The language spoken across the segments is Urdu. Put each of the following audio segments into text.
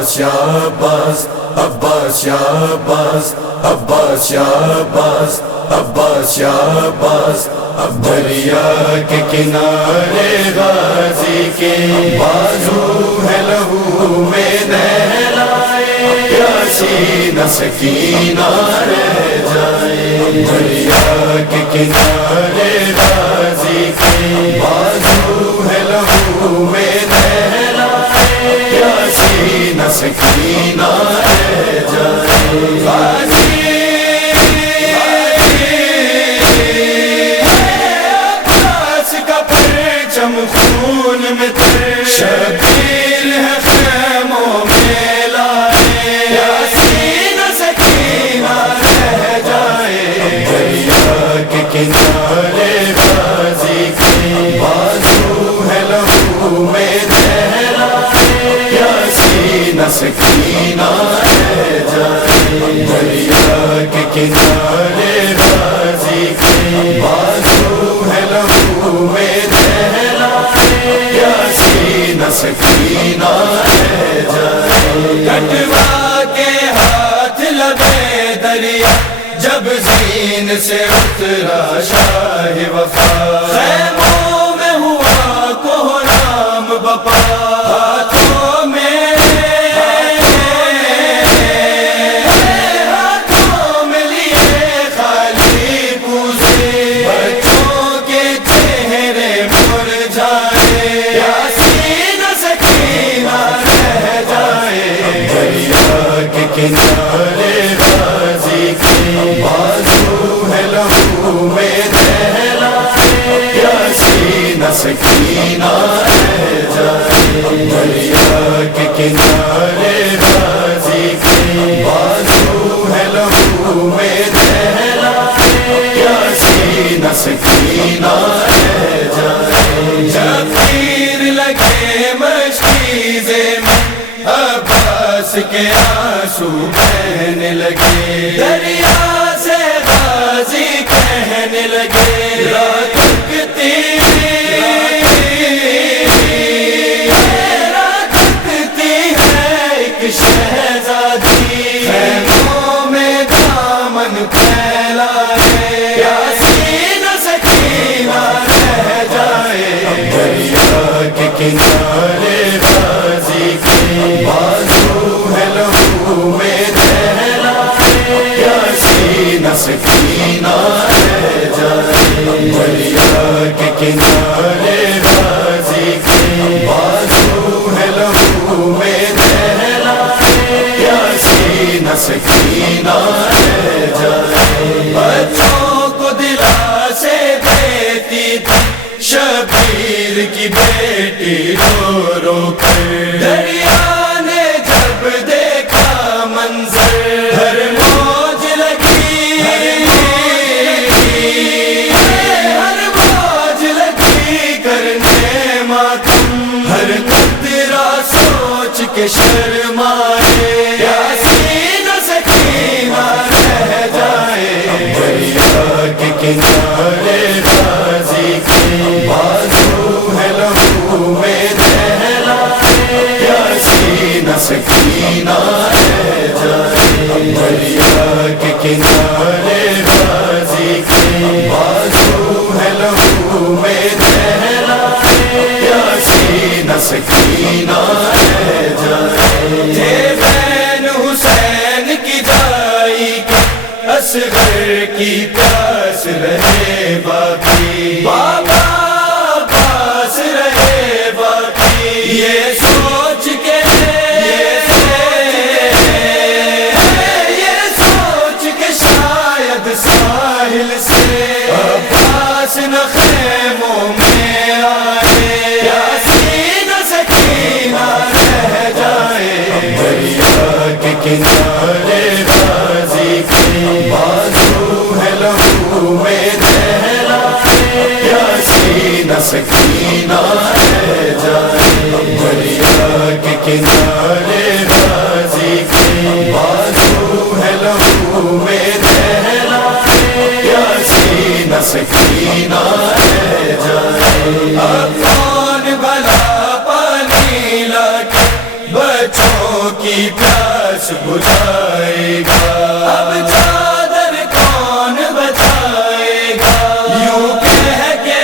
عباس یا عباس عباس یا عباس عباس یا عباس عباس یا عباس دریا کے کنارے غازی کے بازو ہے لہو میں نہلائے پیاسی نہ سکینہ رہ جائے دریا کے کنارے غازی کے بازو ہے لہو میں نہلائے پیاسی نہ سکینہ رہ جائے غازی خون میں تر شبیر ہے خیموں میں لائے یاسین سکینہ رہ جائے دریا کے کنارے غازی کے بازو ہے لہو میں نہلائے یاسین سکینہ رہ جائے دریا کے کنارے غازی کے بازو ہے لہو میں سکینہ رہ جائے کٹوا کے ہاتھ لبے دریا جب زین سے اترا شاہ وفا خیموں میں ہوا کوہرام بپا ہاتھوں میں لیے خالی پوزے بچوں کے چہرے مرجھائے کنارے غازی کے بازو ہے لہو میں نہلائے یاسین سکینہ رہ جائے دریا کے کنارے غازی کے بازو ہے لہو میں نہلائے یاسین سکینہ رہ جائے جب تیر لگے مشکیزے میں عباس کے آنسو بہنے لگے دریا سے غازی کہنے لگے راتکتی ہے ایک شہزادی خیموں میں دامن پھیلائے یاسین سکینہ رہ جائے دریا کے کنارے غازی کے بازو ہے لہو میں نہلائے یاسین سکینہ رہ جائے دریا کے کنارے غازی کے بازو ہے لہو میں نہلائے یاسین سکینہ رہ جائے بچوں کو دلاسے دیتی تھی شبیر کی بیٹی رو رو کر دریا نے جب دیکھا منظر ہر موج لگی کرنے ماتم ہر قطرہ سوچ کے شرمائے یاسین سکینہ رہ جائے دریا کے کنارے غازی کے بازو ہے لہو میں نہلائے یاسین سکینہ رہ جائے دریا کے کنارے غازی کے بازو ہے لہو میں نہلائے یاسین سکینہ رہ جائے تھے بین حسین کی جائی کے اصغر کی پیاس رہے باقی بابا پاس رہے باقی یہ سوچ کے شاید ساحل سے عباس نہ خیموں میں آئے یاسین سکینہ رہ جائے دریا کے کنارے غازی کے بازو ہے لہو میں نہلائے یاسین سکینہ رہ جائے دریا کے کنارے غازی کے بازو ہے لہو میں نہلائے یاسین سکینہ رہ جائے اب کون بھلا پانی لا کے بچوں کی کی پیاس بجھائے گا، اب چادر کون بچائے گا، یوں کہہ کے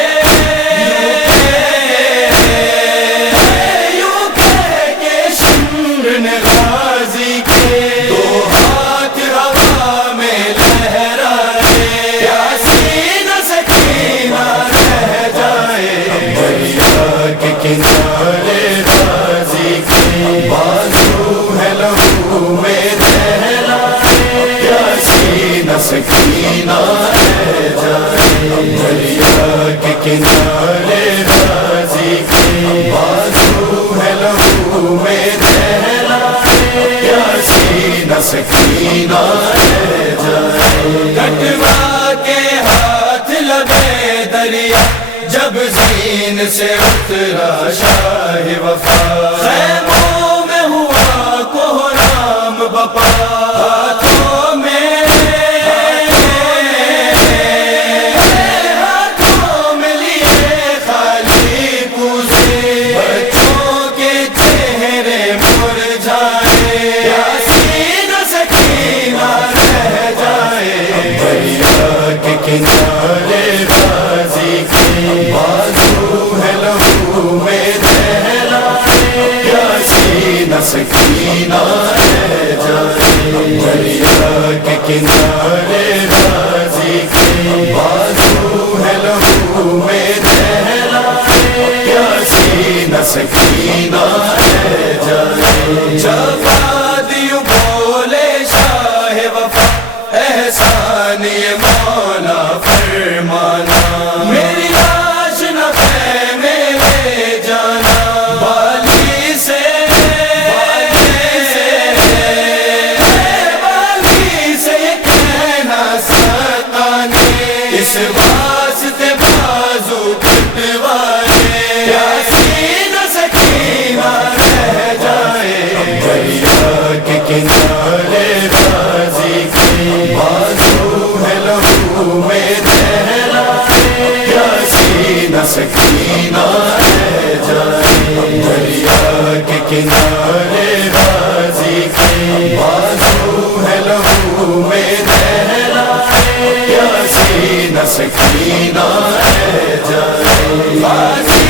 شمر نے غازی کے دو ہاتھ ہوا میں لہرائے، یاسین سکینہ رہ جائے، دریا کے کنارے غازی کے بازو ہے لہو میں دہلائے، یاسین سکینہ رہ جائے، دریا کے کنارے غازی کے بازو ہے لہو میں دہلائے، یاسین سکینہ رہ جائے، کٹوا کے ہاتھ لگے دریا جب زین سے اترا شاہ وفا، خیموں میں ہوا کوہرام بپا، ہاتھوں میں لیے خالی کوزے، بچوں کے چہرے مرجھائے، یاسین سکینہ رہ جائے، دریا کے کنارے غازی کے بازو ہے لہو میں دہلائے، یاسین سکینہ رہ جائے، دریا کے کنارے غازی کے بازو ہے لہو میں دہلائے، یاسین سکینہ رہ جائے، جواد یوں بولے شاہ وفا، احسان یہ مولا فرمانا، میری لاش نہ خیمے لے جانا، بالی سے یہ کہنا ستانے، اس واسطے بازو کٹوائے، یاسین سکینہ رہ جائے، دریا کے کنارے غازی کے بازو ہے لہو میں دہلائے، یاسین سکینہ رہ جائے، دریا کے کنارے غازی کے بازو ہے لہو میں دہلائے، یاسین سکینہ رہ جائے، غازی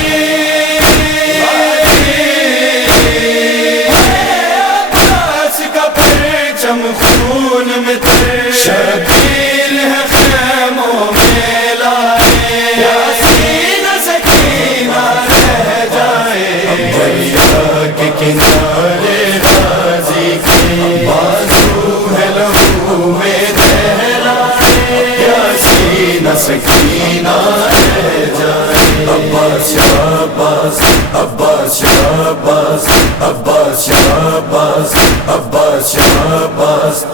عباس کا پرچم خون میں تر، شبیل ہے خیموں میں لائے، یاسین سکینہ رہ جائے، دریا کے کنارے غازی کے بازو ہے لہو میں دہلائے، یاسین سکینہ رہ جائے، عباس یا عباس، عباس یا عباس، عباس یا عباس، عباس یا عباس،